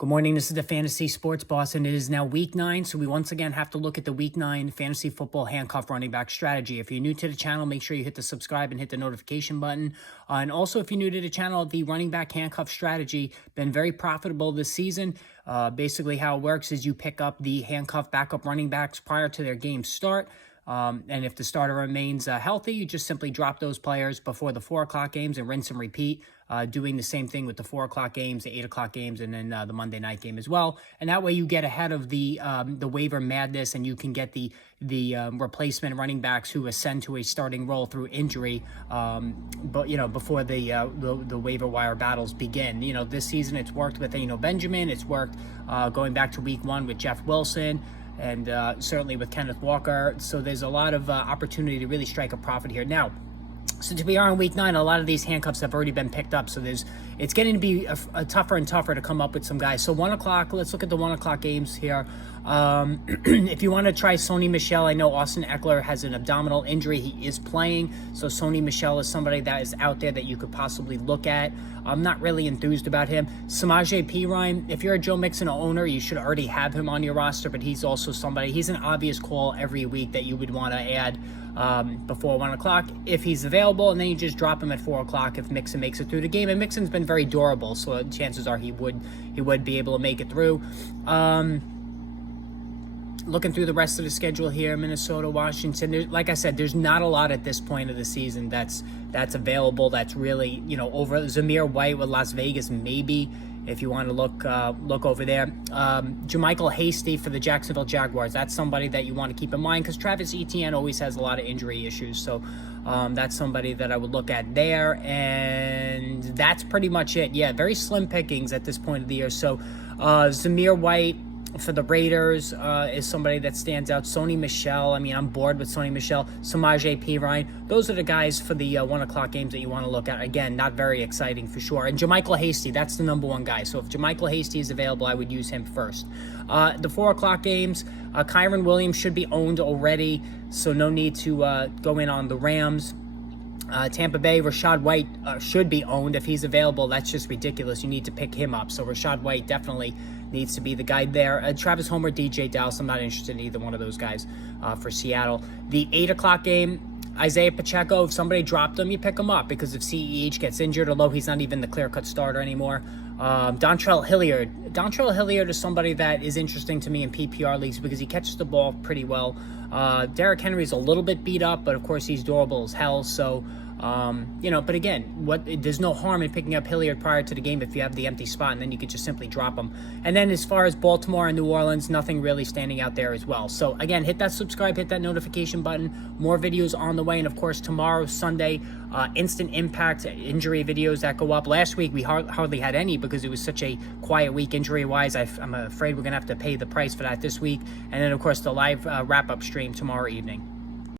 Good morning. This is the Fantasy Sports Boss, and it is now week 9. So we once again have to look at the week 9 fantasy football handcuff running back strategy. If you're new to the channel, make sure you hit the subscribe and hit the notification button. And also, if you're new to the channel, the running back handcuff strategy been very profitable this season. Basically, how it works is you pick up the handcuff backup running backs prior to their game start. And if the starter remains healthy, you just simply drop those players before the 4 o'clock games and rinse and repeat, doing the same thing with the 4 o'clock games, the 8 o'clock games, and then the Monday night game as well. And that way you get ahead of the waiver madness, and you can get the replacement running backs who ascend to a starting role through injury, but before the waiver wire battles begin. This season it's worked with Benjamin. It's worked going back to week 1 with Jeff Wilson, and certainly with Kenneth Walker. So there's a lot of opportunity to really strike a profit here. Now, since we are in week 9, a lot of these handcuffs have already been picked up. So it's getting to be a tougher and tougher to come up with some guys. So 1 o'clock, let's look at the 1 o'clock games here. If you want to try Sony Michel, I know Austin Eckler has an abdominal injury. He is playing. So Sony Michel is somebody that is out there that you could possibly look at. I'm not really enthused about him. Samaje Perine, if you're a Joe Mixon owner, you should already have him on your roster, but he's also somebody, he's an obvious call every week that you would want to add before 1 o'clock if he's available, and then you just drop him at 4 o'clock if Mixon makes it through the game. And Mixon's been very durable, so chances are he would be able to make it through. Looking through the rest of the schedule here, Minnesota, Washington, like I said, there's not a lot at this point of the season that's available, that's really, over. Zamir White with Las Vegas, maybe, if you want to look over there. Jermichael Hasty for the Jacksonville Jaguars, that's somebody that you want to keep in mind, because Travis Etienne always has a lot of injury issues, so that's somebody that I would look at there. And that's pretty much it. Yeah, very slim pickings at this point of the year. So Zamir White for the Raiders is somebody that stands out. Sony Michel, I'm bored with Sony Michel. Samaje Perine, those are the guys for the 1 o'clock games that you want to look at. Again, not very exciting for sure. And Jermichael Hasty, that's the number 1 guy. So if Jermichael Hasty is available, I would use him first. The 4 o'clock games, Kyron Williams should be owned already, so no need to go in on the Rams. Tampa Bay, Rachaad White should be owned. If he's available, that's just ridiculous. You need to pick him up. So Rachaad White definitely needs to be the guy there. Travis Homer, DJ Dallas, I'm not interested in either one of those guys for Seattle. The 8 o'clock game, Isaiah Pacheco, if somebody dropped him, you pick him up, because if CEH gets injured, although he's not even the clear-cut starter anymore. Dontrell Hilliard is somebody that is interesting to me in PPR leagues because he catches the ball pretty well. Derrick Henry's a little bit beat up, but of course he's durable as hell, so but again, there's no harm in picking up Hilliard prior to the game if you have the empty spot, and then you could just simply drop him. And then as far as Baltimore and New Orleans, nothing really standing out there as well. So again, hit that subscribe, hit that notification button. More videos on the way, and of course tomorrow, Sunday, instant impact injury videos that go up. Last week we hardly had any because it was such a quiet week injury-wise. I'm afraid we're gonna have to pay the price for that this week. And then of course the live wrap-up stream tomorrow evening.